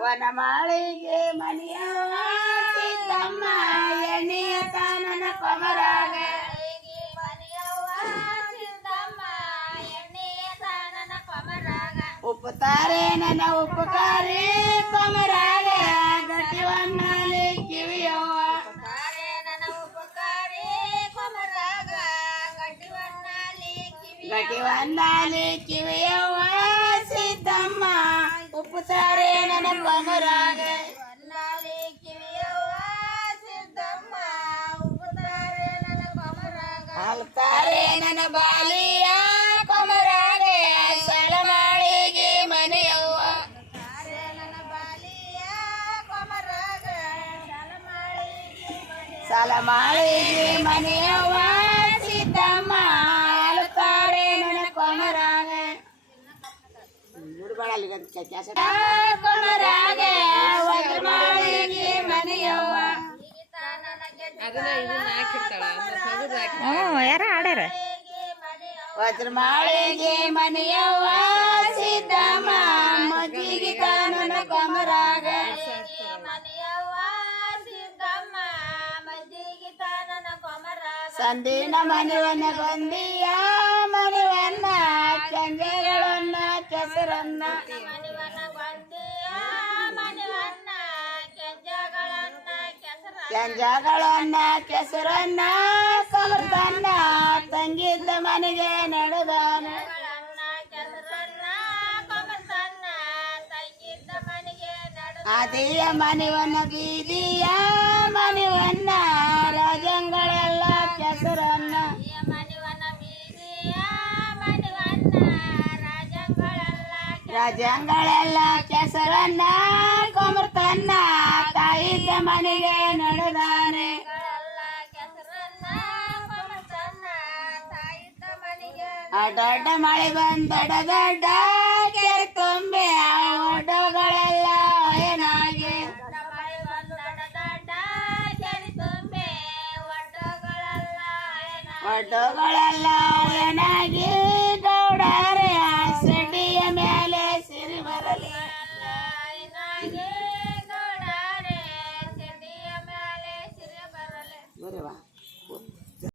ವನಮಾಳಿಗೆ ಮನೆಯವ ಸಿದ್ದಮ್ಮ ಎಣ್ಣೆಯ ತಾನನ ಕೊಮರಾಗ. ಉಪ್ಪುತ್ತಾರೆ ನನ್ನ ಉಪಕಾರಿ ಕೊಮರಾಗ. ಗಟ್ಟಿವನ್ನಾಲಿ ಕಿವಿಯವ್ವ ಗಟ್ಟಿವನ್ನಾಲಿ ಕಿವಿಯವ್ವ ಸಿದ್ದಮ್ಮ. ಉಪ್ಪುತ್ತಾರೆ ನನ್ನ ಕೊಮರಾಗ ಅಲ್ತಾರೆ ನನ್ನ ಬಾಲಿಯ ಕೊಮರಾಗ ಸಲಮಾಳಿಗೆ ಮನೆಯವ್ವ. ಸಲಮಾಳಿಗೆ ಮನೆಯವ್ವ. ಕೊಮರಾಗ ವಜ್ರಮಾಳಿಗೆ ಮನೆಯವ್ವ. ಹ್ಞೂ ಯಾರ ಆಡ್ಯಾರ ವಜ್ರಮಾಳಿಗೆ ಮನೆಯವ್ವ ಸಿದ್ದಮ್ಮ ಮಜ್ಜಿಗೆ ತಾನನ ಕಮರಾಗ. ಸಂದಿನ ಮನೆವನ್ನ ಗೊಂದಿಯ ಕೆಸರನ್ನ ಕೆಂಜಗಳನ್ನ ಕೆಸರನ್ನ ಕಮರ್ದನ್ನ ತಂಗಿದ್ದ ಮನೆಗೆ ನಡೆದಾನ ಅದಿಯ ಮನೆವನ್ನ ಬೀದಿಯ ರಾಜಂಗಳೆಲ್ಲ ಕೆಸರನ್ನ ಕೊಮರ್ತನ್ನ ತಾಯಿದ್ದ ಮನೆಗೆ ನಡೆದಾನೆ. ಅಡ್ಡ ಮಳೆ ಬಂದಡ ದೊಡ್ಡ ಕೆರೆ ತುಂಬಿ ಆ ಒಡ್ಡಗಳೆಲ್ಲ ಏನಾಗಿ? ಒಡ್ಡಗಳೆಲ್ಲ ಏನಾಗಿ? ಗೌಡರೆ ಆಸೆ